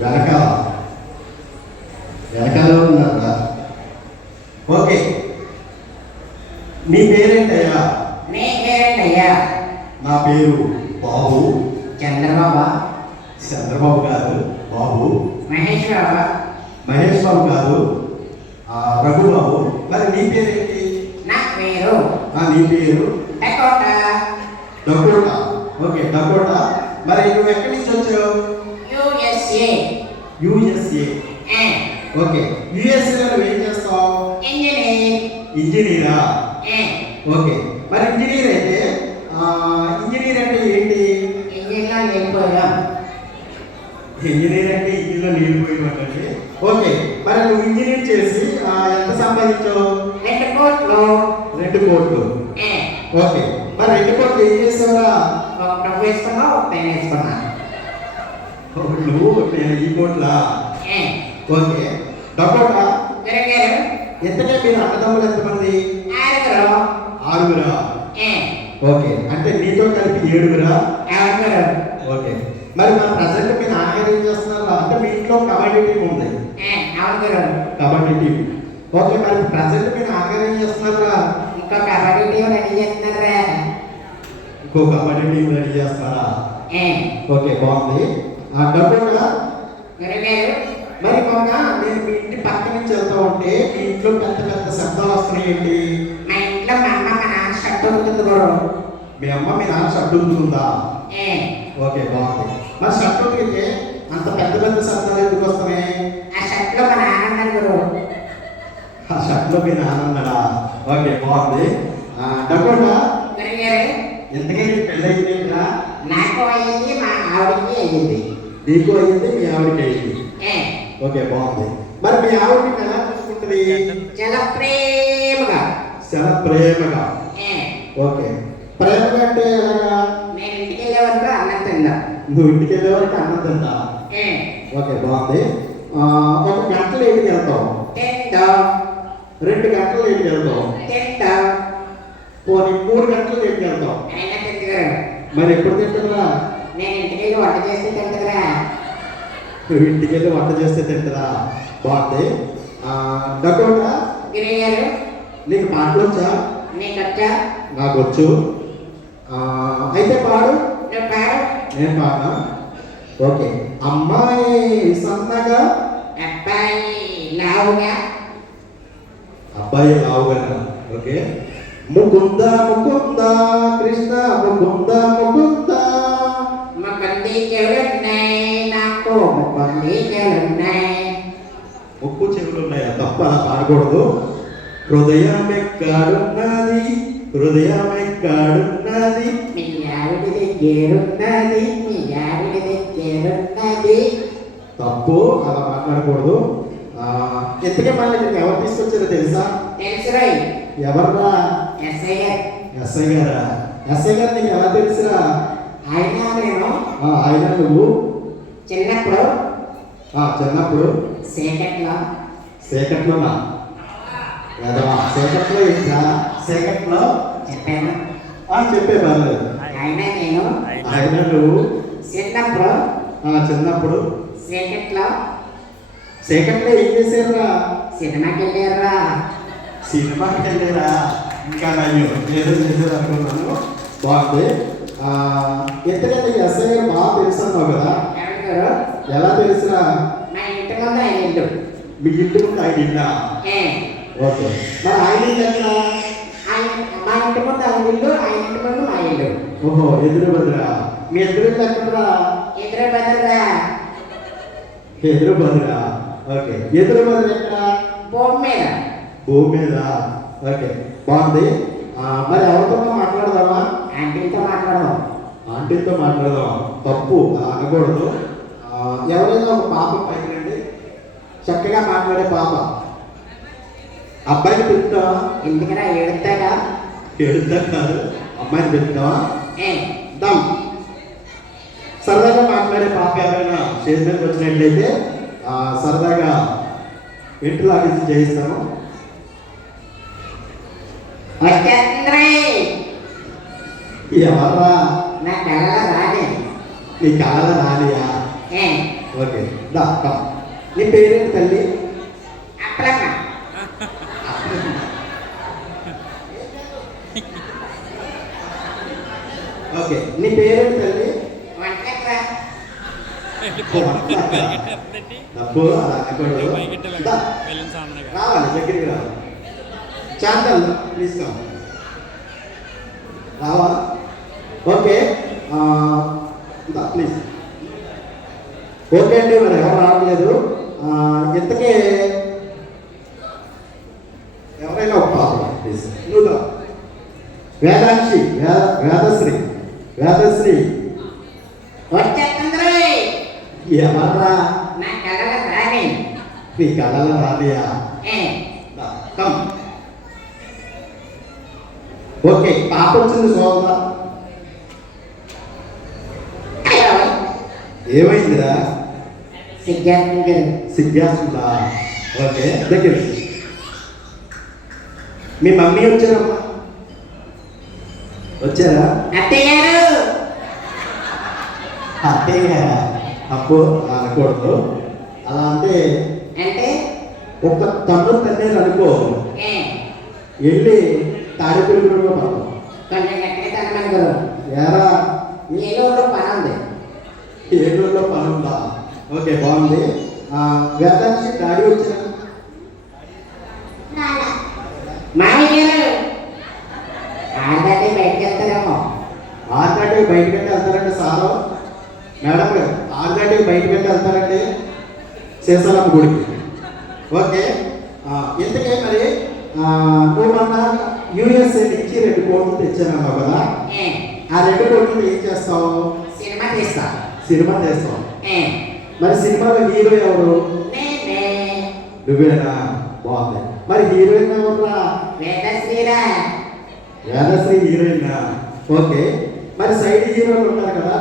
వెనకాల వెనకాల ఉన్నారా? ఓకే. నీ పేరేంటయ్యా? నీ పేరేంటయ్యా? నా పేరు బాబు. చంద్రబాబా? చంద్రబాబు గారు బాబు. మహేష్ బాబా? మహేష్ బాబు గారు. రఘుబాబు. మరి నీ పేరేంటి? నా పేరు నీ పేరు డకోటా. డకోటా. Okay, Dakota. మరి నువ్వు ఎక్కడి నుంచి వచ్చావు? యుఎస్ఏ. యుఎస్ఏ. ఓకే. యుఎస్ఏలో నువ్వు ఏం చేస్తావు? ఇంజనీర్. ఇంజనీరా? ఓకే. మరి ఇంజనీర్ అయితే ఇంజనీర్ అంటే ఏంటి? ఇంజిన్లో వెళ్ళిపోయాం. ఇంజనీర్ అంటే ఇంజిన్లో నీళ్ళు పోయినట్టండి. ఓకే. మరి నువ్వు ఇంజనీర్ చేసి ఎంత సంపాదించావు? 2 కోట్లు. 2 కోట్లు. ఓకే. మరి 2 కోట్లు ఏం చేసావురా? ఒక డబ్బు వేసుకున్నా, ఒక పెన్ వేసుకున్నా. నువ్వు ఈ కోట్లా? ఓకే. డకోటా. గారు ఎంతకే మీరు అన్నదమ్ములు ఎంతమంది? 6. ఓకే. అంటే నీతో కలిపి 7. ఓకే. మరి మన ప్రజెంట్ మీ నాన్నగారు ఏం చేస్తున్నారు? అంటే మీ ఇంట్లో కబడ్డీ టీం ఉంది. కబడ్డీ టీం. ఓకే. మరి ప్రజెంట్ మీ నాన్నగారు ఏం చేస్తున్నారా? ఇంకో కబడ్డీ టీం రెడీ చేస్తున్నారా? ఇంకో కబడ్డీ టీం రెడీ చేస్తారా? ఓకే, బాగుంది. డబ్బుగా గారు మరి మొన్న నేను మీ ఇంటి పక్క నుంచి వెళ్తా ఉంటే మీ ఇంట్లో పెద్ద పెద్ద శబ్దాలు వస్తున్నాయి ఏంటి? మా ఇంట్లో మా అమ్మ మా నాన్న షర్ట్ ఉంటుంది గురు. మీ అమ్మ మీ నాన్న షర్ట్ ఉంటుందా? ఓకే, బాగుంది. మరి షర్ట్ ఉతికితే అంత పెద్ద పెద్ద శబ్దాలు ఎందుకు వస్తున్నాయి? ఆ షర్ట్లో మా నాన్న ఉన్నాడు గురు. ఆ షర్ట్లో మీ నాన్న ఉన్నాడా? ఓకే, బాగుంది. డబ్బుగా గారు ఎంతకైనా పెళ్ళి అయిందేంట్రా? నాకు అయ్యింది, మా ఆవిడకి అయ్యింది. నీకు అయ్యింది, మీ ఆవిడకి అయ్యింది. ఓకే, బాగుంది. మరి మీ ఆవిడని ఎలా చూసుకుంటుంది? చాలా ప్రేమగా. చాలా ప్రేమగా. ఓకే. ప్రేమగా అంటే ఎలాగా? నేను ఇంటికి వెళ్ళే వరకు అన్నం తిందా. నువ్వు ఇంటికి వెళ్ళే వరకు అన్నం తింటా? ఓకే, బాగుంది. 1 గంట లేట్కి వెళ్తావు? 2 గంటలు లేట్కి వెళ్తావు? పోనీ 3 గంటలు లేట్కి వెళ్తావు? అయినా తింటుగారు. మరి ఎప్పుడు తింటుందా? నేను ఇంటికి వెళ్ళి వంట చేస్తే తింటుగా. నువ్వు ఇంటికి వెళ్ళి వంట చేస్తే తింటుందా? బాగుంది. డకోటా గిరి గారు నీకు పాటలు వచ్చా? నీకు వచ్చా? నాకు వచ్చు. అయితే పాడు. నువ్వు పాడు. నేను పాడనా? ఓకే. అమ్మాయి సన్నగా, అబ్బాయి లావుగా. అబ్బాయి లావుగా. ఓకే. ముకుంద ముకుంద కృష్ణ ముకుంద ముకుంద. ముక్కంది చెవులున్నాయి నాకు, ముక్కంది చెవులున్నాయి. ముక్కు చెవులు ఉన్నాయా? తప్ప అలా పాడకూడదు. హృదయం ఎక్కడున్నది, హృదయం ఎక్కడున్నది, మీ ఆవిడ దగ్గరున్నది, మీ ఆవిడ దగ్గరున్నది. తప్పు, అలా మాట్లాడకూడదు. ఎందుకే మళ్ళీ నీకు ఎవరు తీసుకొచ్చారో తెలుసా? తెలుసురాయి. ఎవర్రా? ఎస్ఐ గారు. ఎస్ఐ గారా? ఎస్ఐ గారు నీకు ఎలా తెలుసురా? ఆయన నేను ఆయన నువ్వు చిన్నప్పుడు చిన్నప్పుడు సేకట్లోనా? సేకట్లో ఏంటా? సేకట్లో చెప్పాను. చెప్పే పర్లేదు. ఆయన నేను ఆయన నువ్వు చిన్నప్పుడు చిన్నప్పుడు సేకట్లో ఏం చేశారా? సినిమాకి వెళ్ళారా? సినిమాకి వెళ్ళారా? ఇంకా నేను ఏదో చేసేది అనుకున్నాను. బాగుంది. ఎందుకంటే ఎస్ఐ గారు బాగా తెలుసు అన్నావు కదా? ఎవరు? ఎలా తెలుసురా? మా ఇంటి ముందు ఆయన ఇల్లు. మీ ఇంటి ముందు ఆయన ఇల్లా? ఓకే. మరి ఆయన ఇల్లు ఎక్కడ? మా ఇంటి ముందు ఆయన ఇల్లు, ఆయన ఇంటి ముందు మా ఇల్లు. ఓహో, ఎదురు బదురా. మీ ఎదురు ఇల్లు ఎక్కడరా? ఎదురు బదురా. ఎదురు బదురా. ఓకే. ఎదురు బదురు ఎక్కడ? భూమి మీద. భూమి మీద. ఓకే, బాగుంది. మరి ఎవరితో మాట్లాడదామా? ఆంటీతో మాట్లాడదాం. ఆంటీతో మాట్లాడదాం. తప్పు, అలా అనకూడదు. ఎవరైనా ఒక పాప పైకి రండి, చక్కగా మాట్లాడే పాప. అబ్బాయిని పెడతావా? ఎందుకన్నా ఏడుతాగా? ఏడుద్దా కాదు, అమ్మాయిని పెడతావా? దమ్. సరదాగా మాట్లాడే పాప ఎవరైనా స్టేజ్ మీదకి వచ్చినట్లయితే సరదాగా ఇంట్లో ఆఫీస్ చేయిస్తాను. ఎవర్రా? నా కళ రాదే. నీ కళ రానియా? ఓకే దా కమ్. నీ పేరేంటి తల్లి? అప్పలమ్మ. ఓకే నీ పేరేంటి తల్లి? వంటక్క. తప్పు అలా అనకూడదు. దా, రావాలి దగ్గరికి రావాలి. చాందల్ ప్లీజ్ కమ్. రావా? Okay please. ఓకే అండి, మరి ఎవరు రావట్లేదు. ఇంతకీ ఎవరైనా ఒక పాప ప్లీజ్. నువ్వు వేదాక్షి, వేదశ్రీ, వేదశ్రీ వచ్చేస్తుందిరే. ఎవర్రా? నా కళల రాని. నీ కళలో రాదియా? ఏ కమ్. ఓకే పాప వచ్చింది సోదరా. ఏమైందిరా? సిగ్గాస్తుంది. సిగ్గేస్తుందా? ఓకే దగ్గర. మీ మమ్మీ వచ్చారమ్మా? వచ్చారా? అత్తయ్య గారు. అత్తయ్య అప్పు అనకూడదు. అలా అంటే అంటే ఒక తమ్ముడు తన్నేరు అనుకో, ఏ వెళ్ళి తాడిపిల్లిలో పడతాం. కొంచెం గట్టిగా తనమని గారు. ఏరా నీలో పని ఉంది. ఏలూరులో పని ఉందా? ఓకే బాగుంది. వేదాంశి డాడీ వచ్చారా? మామయ్య గారు ఆడదాటి బయటకు వెళ్తారేమో. 6 గంటలకు బయటకు వెళ్తారండి సారు. మేడం గారు 6 గంటలకు బయటకు వెళ్తారండి శేషాలమ్మ గుడికి. ఓకే ఇంతకే మరి నువ్వు మొన్న యూఎస్ఏ నుంచి 2 కోట్లు తెచ్చానన్నావు కదా. ఏ ఆ 2 కోట్లు ఏం చేస్తావు? సినిమా తీస్తా. సినిమా చేస్తావు. ఏ మరి సినిమాలో హీరో ఎవరు? నేనే. నువ్వేనా? బాగుంది. మరి హీరోయిన్ ఎవర్రా? వేదశ్రీరా. వేదశ్రీ హీరోయిన్. ఓకే మరి సైడ్ హీరోలు ఉంటారు కదా.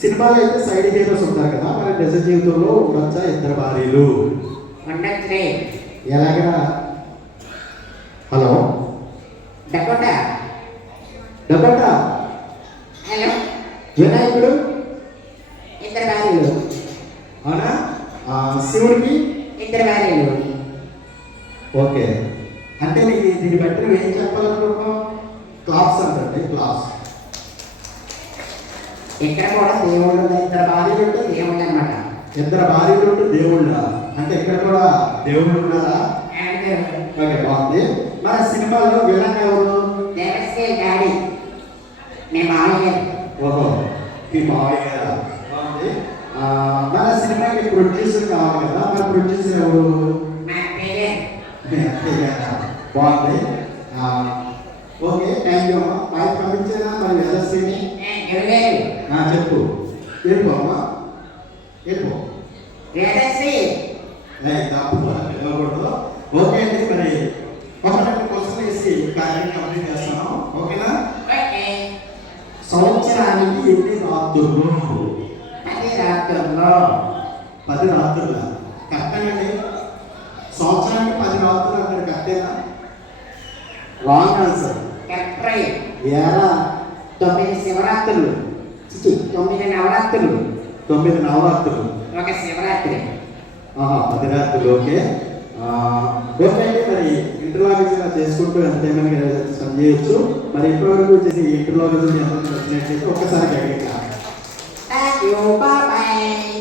సినిమాలో అయితే సైడ్ హీరోస్ ఉంటారు కదా. మరి నిజ జీవితంలో ఉండొచ్చా 2 భార్యలు? ఉండొచ్చురే. ఎలాగా? Hello Dakota. డబటా హలో. వినాయకుడు 2 భార్యలు. అవునా? శివుడికి 2 భార్యలు. ఓకే అంటే నీకు దీన్ని బట్టి నువ్వు ఏం చెప్పాలనుకుంటున్నావు? క్లాప్స్ అంటే క్లాప్స్. ఇక్కడ కూడా దేవుళ్ళు 2 భార్యలు ఉంటే దేవుళ్ళు అనమాట. 2 భార్యలు ఉంటూ దేవుళ్ళ అంటే ఇక్కడ కూడా దేవుళ్ళు ఉన్నారా? ఓకే బాగుంది. మన సినిమాలో విలన్ ఎవరు? దేవశ్రీ డాడీ. మీ మామయ్య గారు. ఓహో మీ మావయ్య గారా? బాగుంది. మన సినిమాకి ప్రొడ్యూసర్ కావాలి కదా. మన ప్రొడ్యూసర్ ఎవరు? మా పేరే. మీ అత్తయ్య గారా? బాగుంది. ఓకే థ్యాంక్ యూ అమ్మా. పైకి పంపించేదా మరి యశస్విని? గురుగారు చెప్పు. వెళ్ళిపో అమ్మా, వెళ్ళిపో. వేదశ్రీ. వెళ్ళకూడదు. ఓకే అండి, మరి ఒక 2 క్వశ్చన్లు వేసి కార్యక్రమం కంప్లీట్ చేస్తాను. ఓకేనా? ఓకే. సంవత్సరానికి ఎన్ని రాత్రులు? 10 రాత్రుల్లో. 10 రాత్రుల కరెక్టేనండి. సంవత్సరానికి 10 రాత్రులు అక్కడ కరెక్టేనా? Wrong answer. కరెక్ట్. ఏరా 9 శివరాత్రులు. 9 నవరాత్రులు. 9 నవరాత్రులు. ఒక శివరాత్రి. 10 రాత్రులు. ఓకే ఓకే అండి, మరి ఇంటర్లాగేషన్ చేసుకుంటూ ఎంటర్టైన్మెంట్ స్పెండ్ చేయొచ్చు. మరి ఇప్పటివరకు చేసి ఇంటర్లాగేషన్ ఎంత వచ్చినట్లయితే ఒక్కసారి గడిగా థ్యాంక్ యూ. బాయ్.